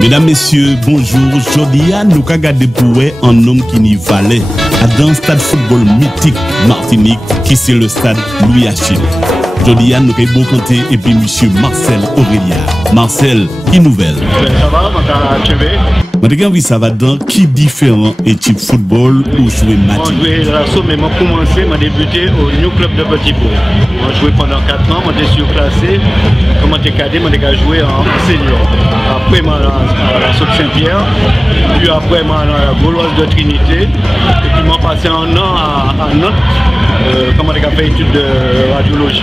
Mesdames, Messieurs, bonjour. Aujourd'hui, nous avons regardé pour un homme qui n'y valait dans un stade football mythique Martinique, qui c'est le stade Louis Achille. Aujourd'hui, nous avons beau compter et puis monsieur Marcel Aurélia. Marcel, qui nouvelle? Ça va, oui, ça va dans qui différent équipe football ou jouer match? J'ai joué à l'assaut, mais j'ai commencé, j'ai débuté au New Club de Petit Pau. J'ai joué pendant 4 ans, j'ai surclassé. Comme j'étais cadet, j'ai joué en senior. Après, j'ai à l'assaut de Saint-Pierre. Puis après, j'ai à la Gauloise de Trinité. Et puis, j'ai passé un an à Nantes, comme j'ai fait études de radiologie.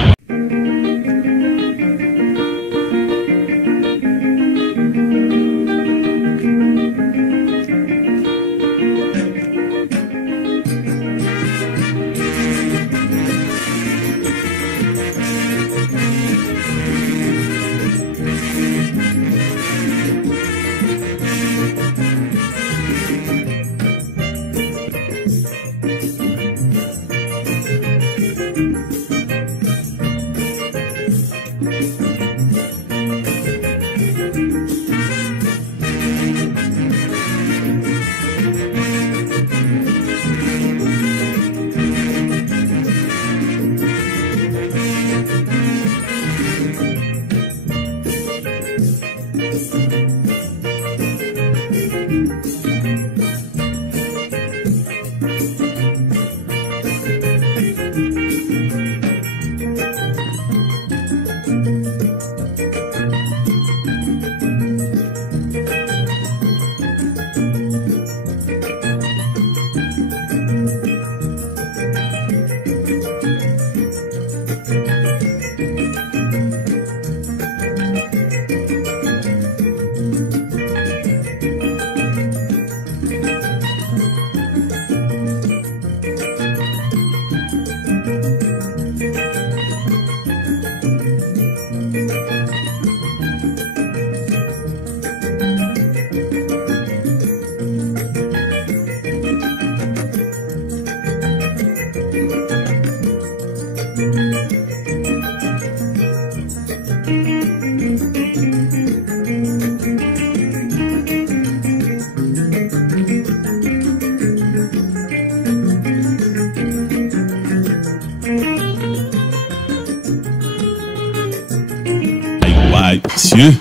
Monsieur,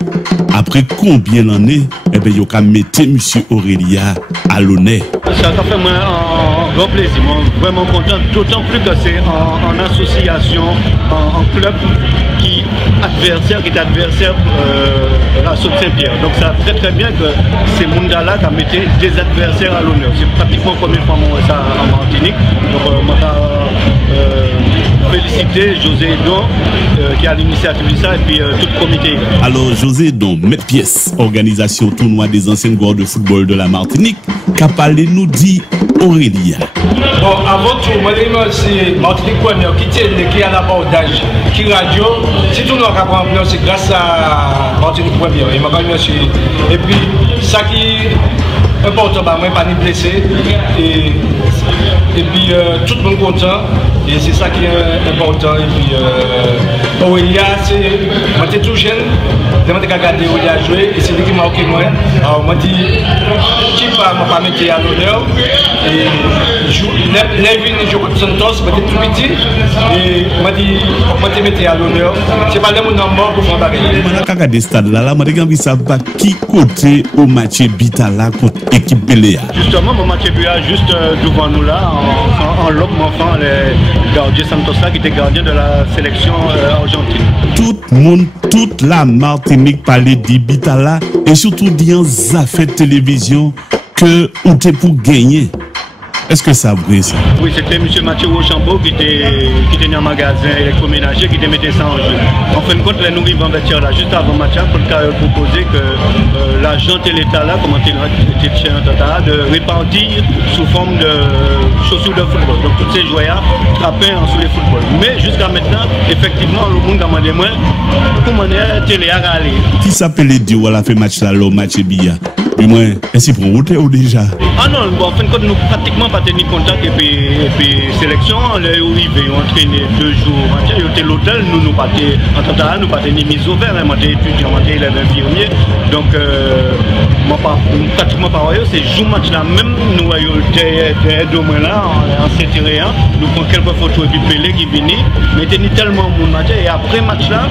après combien d'années, eh bien, vous avez mis monsieur Aurélia à l'honneur? Ça fait moi un grand plaisir, vraiment content, d'autant plus que c'est en association, en club qui est adversaire de la Saint-Pierre. Donc ça très très bien que c'est Mundala qui a mis des adversaires à l'honneur. C'est pratiquement la première fois que ça en Martinique. Donc féliciter José Edon qui a l'initiative de ça et puis tout le comité. Alors José Edon, maître pièce, organisation tournoi des anciennes gloires de football de la Martinique, qu'a parlé nous dit Aurélia. Bon, avant tout, moi c'est Martinique Première qui est à l'abordage, qui radio, si tout le monde a compris, c'est grâce à Martinique Première. Et puis, ça qui est important, moi pas ni blessé. Et puis tout le monde content, et c'est ça qui est important. Et puis Aurélia, moi j'étais tout jeune, je me suis regardé Aurélia jouer, et c'est lui qui m'a marqué moi. Alors moi je dis, qui m'a pas mis à l'honneur, et Nevin joue contre Santos, moi j'étais tout petit, et moi je dis, moi je mis à l'honneur, c'est pas le monde en mort pour faire bagarre. Je suis regardé ce stade là, je me suis dit, qui côté au match Bitala contre l'équipe Béléa? Justement, mon match Béléa juste devant nous là, en l'homme enfant, le gardien Santos là, qui était gardien de la sélection argentine. Tout le monde, toute la Martinique parlait de Bitala et surtout dans les affaires de télévision que on était pour gagner. Est-ce que ça vrai ça? Oui, c'était M. Mathieu Rochambeau qui était dans un magasin électroménager qui était mis ça en jeu. En fin de compte, les nourris vont vêtir là, juste avant le match, pour le proposer que l'agent et l'État là, comme on était chez un tata, de répartir sous forme de chaussures de football. Donc toutes ces joyas trappaient en sous les football. Mais jusqu'à maintenant, effectivement, le monde a demandé moins comment est télé à aller. Qui s'appelle les dieux, voilà fait match là, le match Bia. Du moins, est-ce qu'on route ou déjà? Ah non, en fin de compte, nous pratiquement pas tenu contact et puis sélection, les arrivés ont entraîné 2 jours. Ils étaient l'hôtel, nous pas en total, nous pas tenu mise au vert, nous étions étudiants, nous élèves infirmiers. Donc pratiquement pas c'est jour match là même nous demain là en CT1 nous prenons quelques photos et puis Pelé qui vient mais tenir tellement mon match et après match là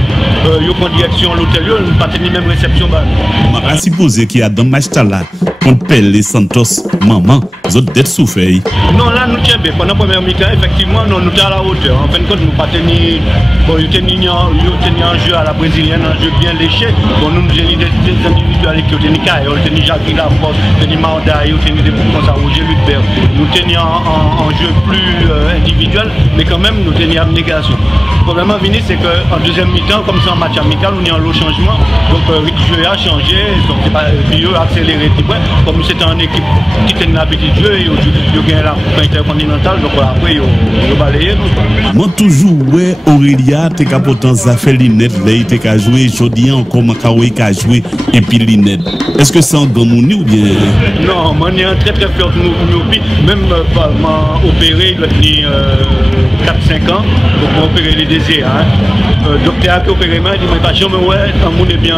ils prend direction l'hôtel nous pas tenir même réception m'a supposé qu'il y a dans match là contre Pelé Santos maman vous autres d'être souffert non là nous tiens bien pendant la première mi-temps effectivement non nous sommes à la hauteur en fin de compte nous pas tenir bon ils tenir un jeu à la brésilienne un jeu bien léché bon nous avons des individualités qui ont tenu Kaye on tenu Jacques Laforce tenu Mardaï on tenu des bouts comme ça Roger Ludbert nous tenions en jeu plus individuel mais quand même nous tenions abnégation. Le problème à venir c'est qu'en deuxième mi-temps comme c'est un match amical on est en lot changement donc le jeu a changé donc c'est pas a accéléré comme c'était une équipe qui tenait la petite jeu et ils ont gagné la coupe intercontinentale donc après ils ont balayé moi toujours ouais Aurélia t'es capotant ça fait Linette là il t'es qu'à jouer jeudi encore Makaoui qu'à jouer et puis Linette est-ce que c'est en Gamouni ou bien non moi on est très très fier de nous même m'a opéré il a tenu 4-5 ans donc m'a opéré les désirs docteur qui a opéré moi il dit mais pas jamais ouais un monde est bien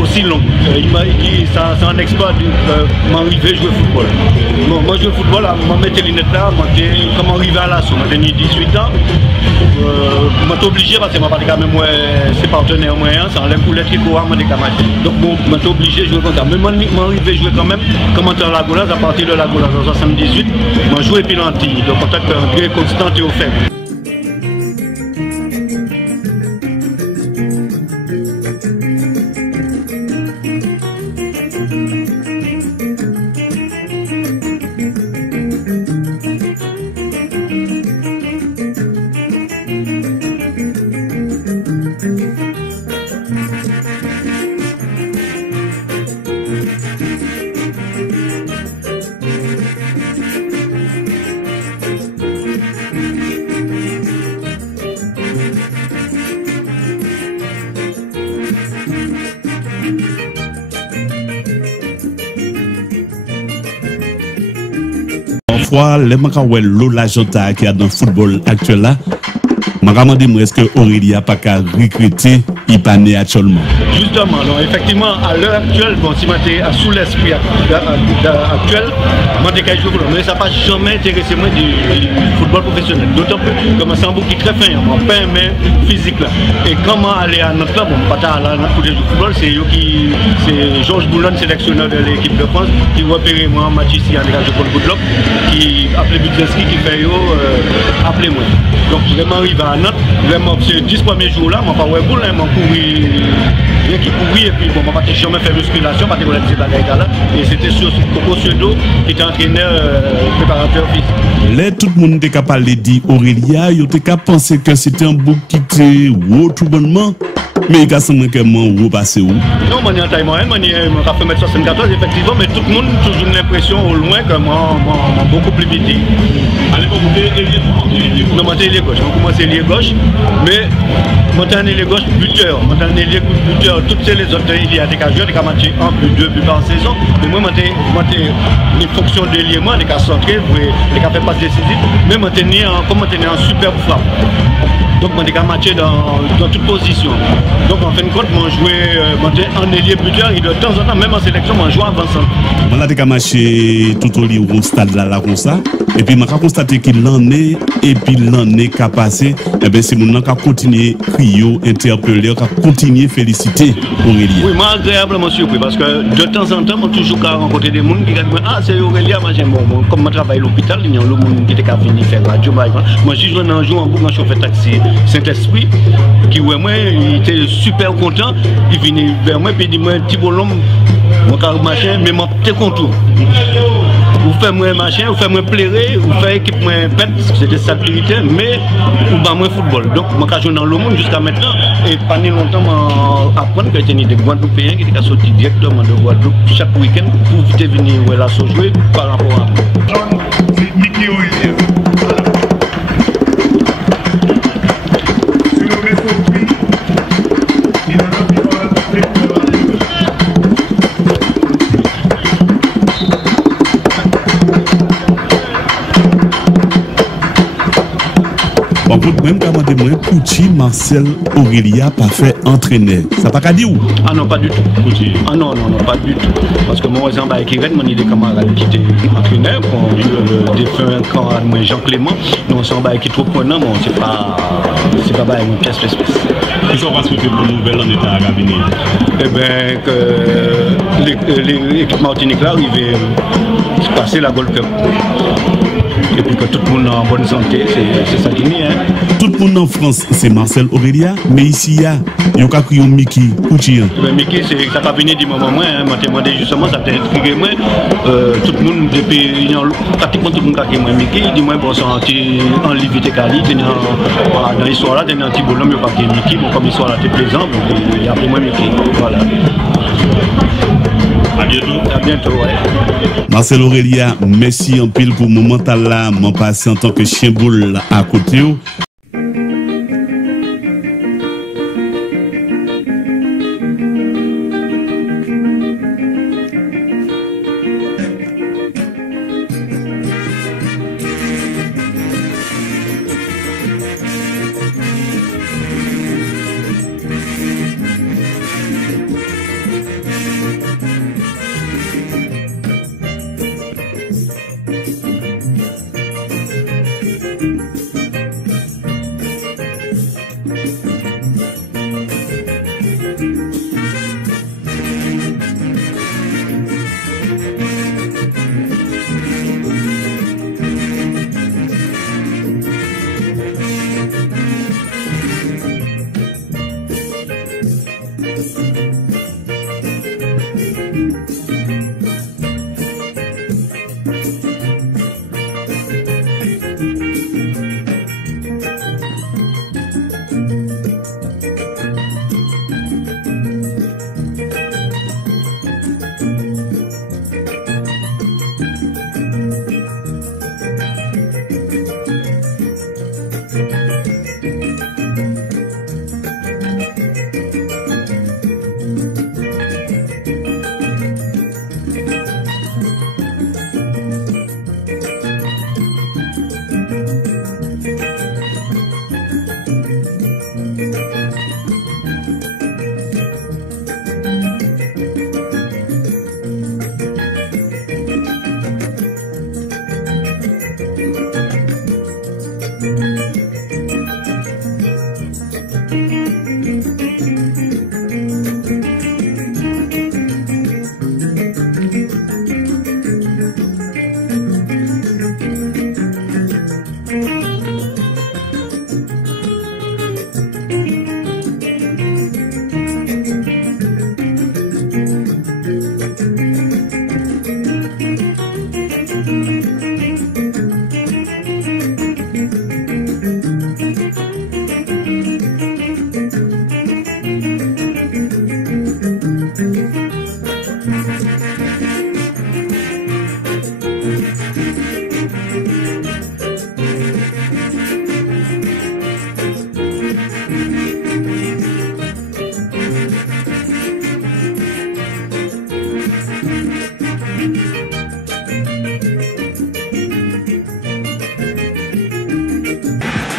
aussi long il m'a dit c'est un exploit m'arriver jouer au football bon moi jouer au football m'a mettre les lunettes là comment arriver à l'assaut m'a tenu 18 ans m'a obligé parce que m'a pas quand même c'est partenaire moyen ça enlève poulet qui court m'a donc bon m'a obligé de jouer comme ça mais m'a arrivé jouer quand même commentaire la Golaz à partir de la Golaz en 78 m'a joué penalty donc contact André Constant et au fait. Parfois, les Makawel Lola Jota qui a dans le football actuel là, je me demande est-ce que Aurélia n'a pas qu'à recruter Ipané actuellement. Justement, non, effectivement, à l'heure actuelle, bon, si je sous l'esprit actuel, mais ça n'a pas jamais intéressé moi du football professionnel. D'autant plus comme c'est un bouc qui est très fin, on pas un main physique là. Et comment aller à notre club, on pas à notre côté du football, c'est Georges Boulogne, sélectionneur de l'équipe de France, qui repère moi en match ici en dégage de Goodlock, qui appelé Budzinski, qui fait appelez moi. Donc vraiment arrive à Nantes, vraiment ces 10 premiers jours là, je ne pas boule, je courir, bien qui courir et puis bon, je n'ai jamais fait musculation, parce que là, et c'était sur Coco Suedo qui était entraîneur préparateur physique. Là, tout le monde était capable de dire Aurélia, il était capable de penser que c'était un bouc qui était haut tout bonnement. Mais il y a seulement que moi, où passer où? Non, moi, je suis en taille moyenne, je suis en 74 effectivement, mais tout le monde a toujours l'impression au loin que moi, beaucoup plus vite. À l'époque, vous étiez ailier droit? Non, moi, j'étais ailier gauche. Je commençais ailier gauche, mais moi, j'étais un ailier gauche buteur. Moi, j'étais un ailier buteur. Toutes les autres, il y a des cas joueurs, des cas matchés 1 but, 2 buts par saison. Mais moi, j'étais les fonctions d'ailier, moi, des cas centrés, des cas fait passe décisive, mais moi, j'étais en superbe frappe. Donc, je suis matché dans toute position. Donc, en fin de compte, je jouais en ailier buteur et de temps en temps, même en sélection, je jouais avançant. Je suis matché tout au lieu au stade là, comme ça. Et puis, je suis constaté qu'il en est, et puis l'année qui a passé, et bien, c'est mon qui a continué à crier, interpeller, qui a continué à féliciter Aurélia. Oui, moi, agréablement surpris, parce que de temps en temps, je toujours rencontré des gens qui disent ah, c'est Aurélia, moi j'aime bon. Comme je travaille à l'hôpital, il y a des gens qui étaient venus faire radio. Moi, je joue un jour en boucle, je fais taxi Saint-Esprit, qui, ouais, moi, il était super content. Il venait vers moi et il dit moi, petit bonhomme, mon carreau machin, mais mon petit contour. Vous faites moins machin, vous faites moins plairer, vous faites équipe moins pète, c'était sa priorité, mais vous faites moins football. Donc, je joue dans le monde jusqu'à maintenant, et pas longtemps apprendre que j'étais des Guadeloupéens qui étaient sortis directement de Guadeloupe chaque week-end pour venir là se jouer par rapport à moi. Même quand moi, Pouchi Marcel Aurélia pas fait entraîner. Ça pas qu'à dire ou? Ah non, pas du tout. Pouchi. Ah non, pas du tout. Parce que moi, j'ai qui mon idée camarades qui étaient entraîneurs, le défunt camp Jean Clément, nous sommes qui trop prenant, bon, c'est pas une pièce espèce. Qu'est-ce qu'on va souhaiter pour nouvelle en état à cabinet? Eh bien, que l'équipe Martinique là arrive à passer la Gold Cup. Et puis que tout le monde est en bonne santé, c'est ça qui est. Hein. Tout le monde en France, c'est Marcel Aurélia, mais ici, il y a Mickey Pouchi. Mickey, ça n'a pas venu du moment, hein. Moi, justement, ça t'a intrigué. Tout le monde, depuis, pratiquement tout le monde qui est Mickey, du moins, bon, en livité Cali, dans l'histoire là, il y a un petit bonhomme, il n'y a pas de Mickey, bon, comme l'histoire là, c'est plaisant, il y a pour moi Mickey. Voilà. À bientôt. À bientôt, ouais. Marcel Aurélia, merci en pile pour le moment là, m'en passer en tant que chien boule à côté.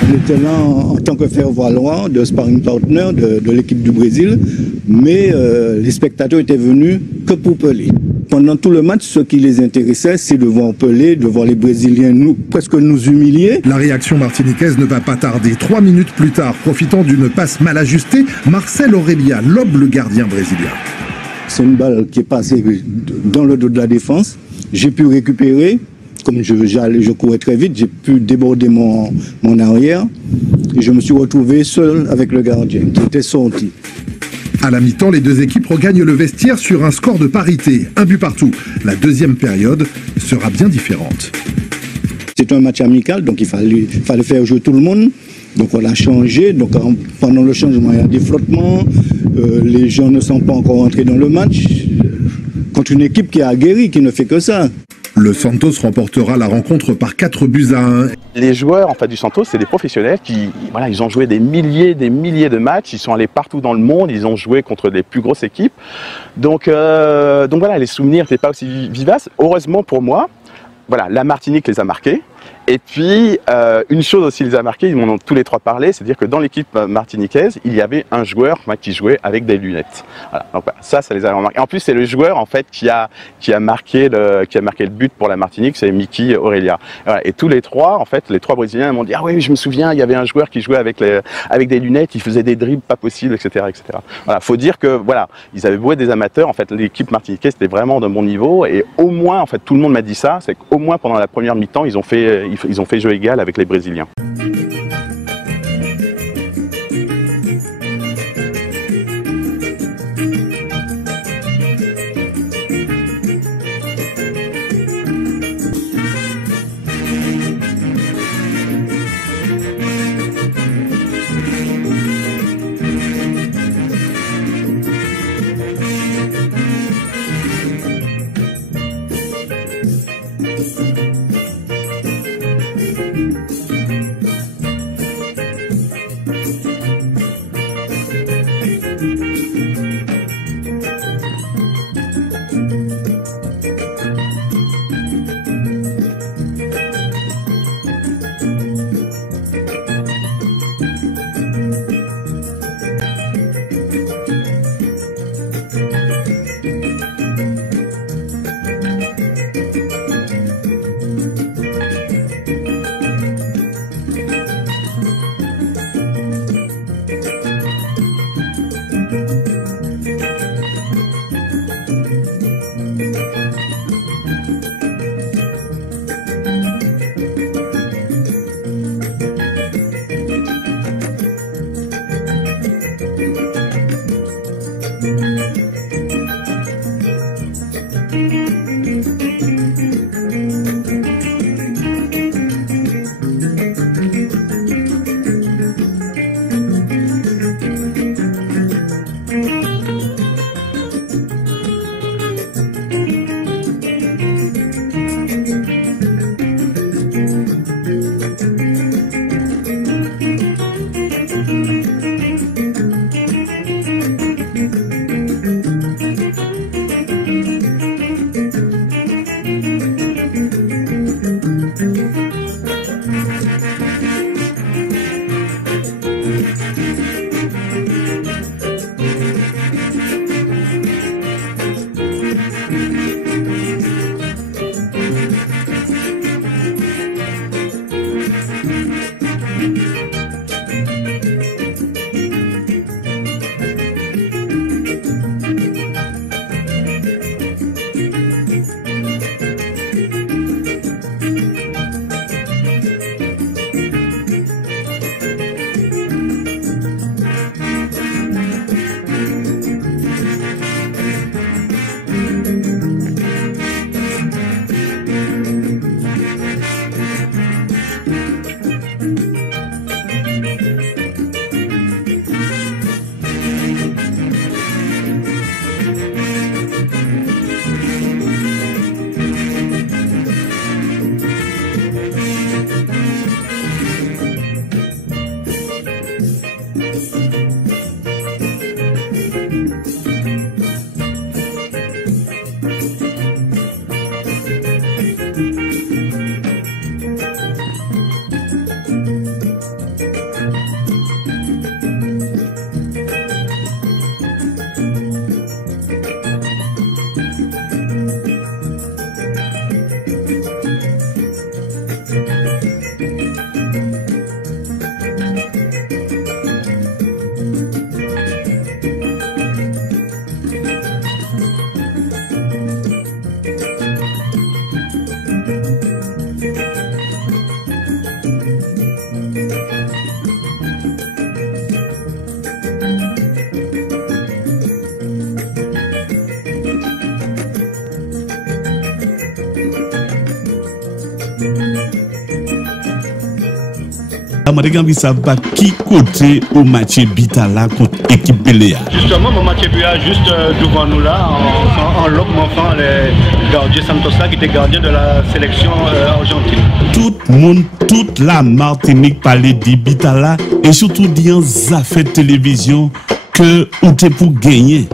J'étais là en tant que faire-valoir, de sparring partner de l'équipe du Brésil, mais les spectateurs étaient venus que pour Pelé. Pendant tout le match, ce qui les intéressait, c'est de voir Pelé, de voir les Brésiliens presque nous humilier. La réaction martiniquaise ne va pas tarder. 3 minutes plus tard, profitant d'une passe mal ajustée, Marcel Aurélia lobe le gardien brésilien. C'est une balle qui est passée dans le dos de la défense. J'ai pu récupérer. Comme je courais très vite, j'ai pu déborder mon arrière. Et je me suis retrouvé seul avec le gardien qui était sorti. À la mi-temps, les deux équipes regagnent le vestiaire sur un score de parité, 1 but partout. La deuxième période sera bien différente. C'est un match amical, donc il fallait faire jouer tout le monde. Donc on a changé, donc pendant le changement il y a des flottements, les gens ne sont pas encore entrés dans le match, contre une équipe qui est aguerrie, qui ne fait que ça. Le Santos remportera la rencontre par 4-1. Les joueurs du Santos, c'est des professionnels qui ils ont joué des milliers de matchs, ils sont allés partout dans le monde, ils ont joué contre les plus grosses équipes. Donc les souvenirs n'étaient pas aussi vivaces. Heureusement pour moi, la Martinique les a marqués. Et puis, une chose aussi les a marqué, ils m'en ont tous les trois parlé, c'est-à-dire que dans l'équipe martiniquaise, il y avait un joueur qui jouait avec des lunettes. Voilà. Donc, ça les a remarqué. En plus, c'est le joueur en fait qui a marqué le but pour la Martinique, c'est Mickey Aurelia. Voilà. Et tous les trois, en fait, les trois Brésiliens m'ont dit ah oui, je me souviens, il y avait un joueur qui jouait avec des lunettes, il faisait des dribbles pas possibles, etc., etc. Voilà. Faut dire que voilà, ils avaient beau être des amateurs, en fait, l'équipe martiniquaise était vraiment de bon niveau et au moins, en fait, tout le monde m'a dit ça, c'est qu'au moins pendant la première mi-temps, ils ont fait jeu égal avec les Brésiliens. Je ne sais pas qui côté au match Bitala contre l'équipe Beléa. Justement, mon match Bitala juste devant nous là, en loc, enfin, les gardiens Santos là, qui était gardien de la sélection argentine. Tout le monde, toute la Martinique parlait de Bitala et surtout dans les affaires de télévision que on était pour gagner.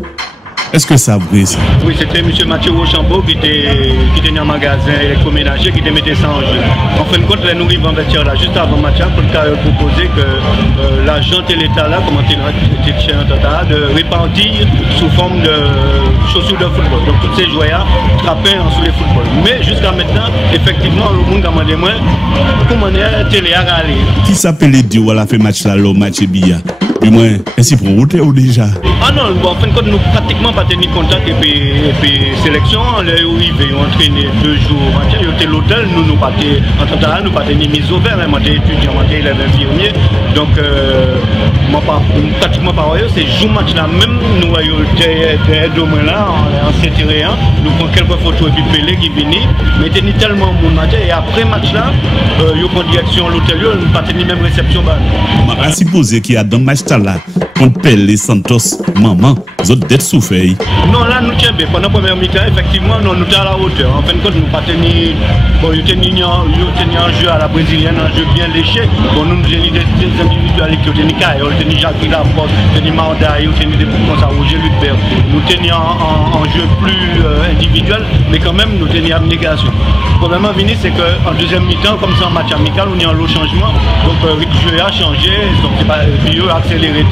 Est-ce que ça vrai ça? Oui, c'était M. Mathieu Rochambeau qui était dans un magasin électroménager qui mettait ça en jeu. En fin de compte, nous arrivons en vestiaire là, juste avant le match, pour le proposer que l'agent de l'État là, comment il était chez un tata, de répartir sous forme de chaussures de football. Donc toutes ces joueurs trappaient sous les footballs. Mais jusqu'à maintenant, effectivement, le monde a demandé moi comment est télé à aller. Qui s'appelle les dieux à la fin match là, le match Bia? Du moins, est-ce qu'on route ou déjà? Ah non, bon, en fin de compte, nous pratiquement pas tenu contact et puis sélection, les arrivés, on entraîné 2 jours, ils étaient l'hôtel, nous pas en total, nous pas tenu mise au vert, moi j'étais étudiant, moi j'étais élève infirmier, donc moi pratiquement pas c'est jour match là, même nous des domaines là, en CT1, nous prenons quelques photos et puis Pelé qui vient, mais tenu tellement bon match et après match là, ils prennent direction l'hôtel, nous pas tenu même réception. Je vais supposer qu'il y a dans le match là, on pèle les Santos, maman, vous êtes d'être souffert. Non, là, nous tiens bien. Pendant la première mi-temps, effectivement, nous sommes à la hauteur. En fin de compte, nous pas tenu. Bon, nous tenions un jeu à la brésilienne, un jeu bien léché. Bon, nous avons des individualités. Nous tenions Kay, Jacques Laporte, nous tenions Marda, nous tenions des coups comme ça, Roger Ludbert. Nous tenions un jeu plus individuel, mais quand même, nous tenions abnégation. Le problème à venir, c'est qu'en deuxième mi-temps, comme c'est un match amical, on y a un lot de changement. Donc, le jeu a changé. Donc, c'est pas accéléré.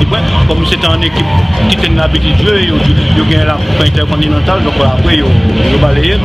Comme c'était une équipe qui était une habitude de jouer, ils ont gagné la coupe intercontinentale, donc après ils ont balayé.